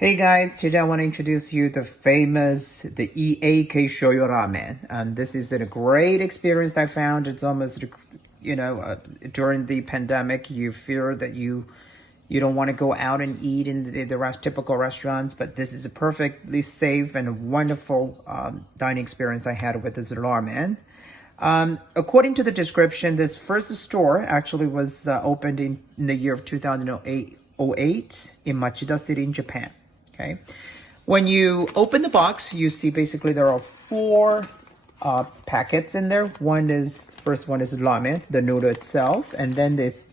Hey guys, today I want to introduce you the the E.A.K shoyu ramen. And this is a great experience I found. It's almost, during the pandemic, you fear that you don't want to go out and eat in the typical restaurants, but this is a perfectly safe and wonderful dining experience I had with this ramen. According to the description, this first store actually was opened in the year of 2008 in Machida City in Japan. Okay, when you open the box, you see basically there are four packets in there. First one is ramen, the noodle itself, and then there's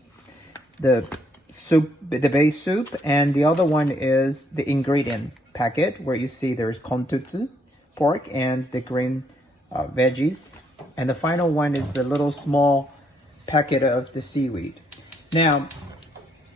the soup, the base soup, and the other one is the ingredient packet where you see there's kontutsu, pork, and the green veggies, and the final one is the little small packet of the seaweed. Now,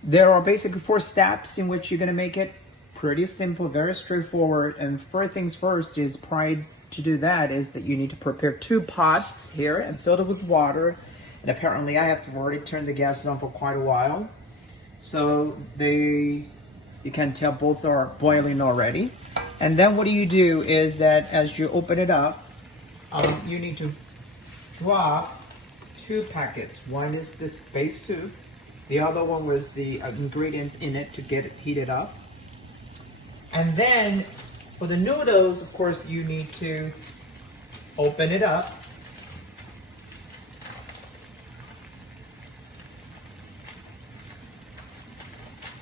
there are basically four steps in which you're gonna make it. Pretty simple, very straightforward. And first things first is prior to do that is that you need to prepare two pots here and fill it with water. And apparently I have already turned the gas on for quite a while. So you can tell both are boiling already. And then what you do is that as you open it up, you need to drop two packets. One is the base soup. The other one was the ingredients in it to get it heated up. And then for the noodles, of course, you need to open it up.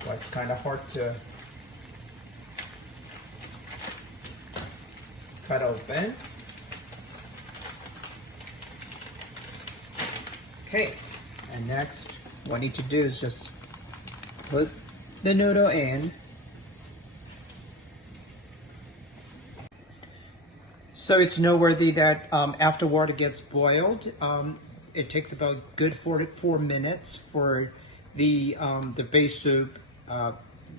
Well, it's kind of hard to cut open. Okay, and next, what I need to do is just put the noodle in. So it's noteworthy that after water gets boiled, it takes about good 44 minutes for the base soup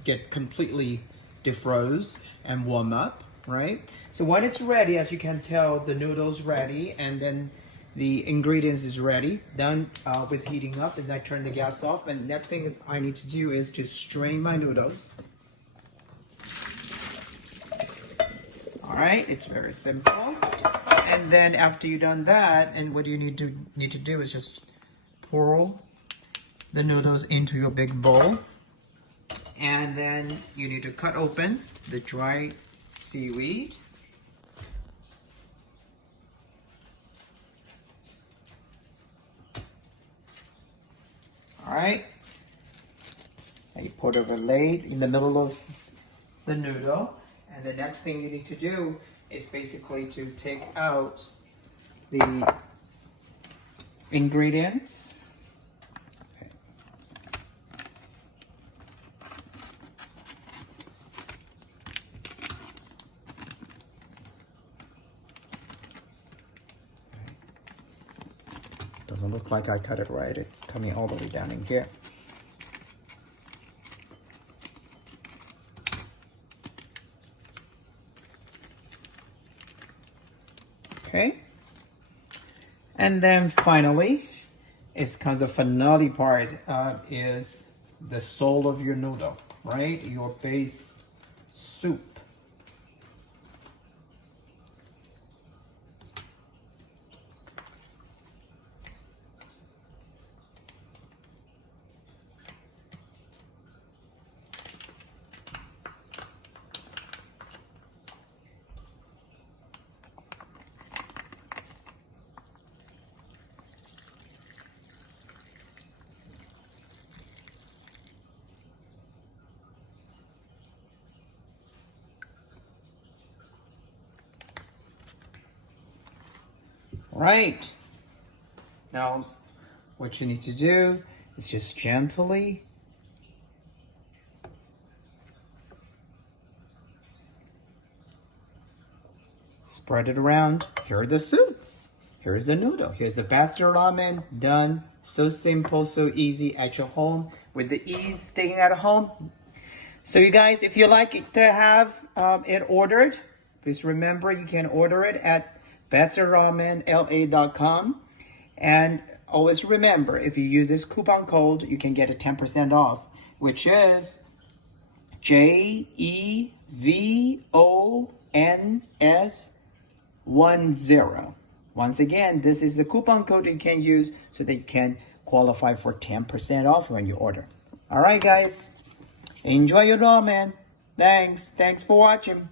get completely defroze and warm up, right? So when it's ready, as you can tell, the noodle's ready, and then the ingredients is ready, done with heating up, and I turn the gas off. And next thing I need to do is to strain my noodles. All right, it's very simple. And then after you've done that, and what you need to do is just pour the noodles into your big bowl. And then you need to cut open the dry seaweed. All right. And you put a lid in the middle of the noodle. And the next thing you need to do is basically to take out the ingredients. Okay. Doesn't look like I cut it right. It's coming all the way down in here. Okay, and then finally, it's kind of the finale part is the soul of your noodle, right? Your base soup. Right. Now, what you need to do is just gently spread it around. Here's the soup. Here's the noodle. Here's the best ramen done. So simple, so easy at your home with the ease staying at home. So you guys, if you like it to have it ordered, please remember you can order it at BestRamenLA.com. And always remember, if you use this coupon code, you can get a 10% off, which is JEVONS10. Once again, this is the coupon code you can use so that you can qualify for 10% off when you order. All right, guys. Enjoy your ramen. Thanks for watching.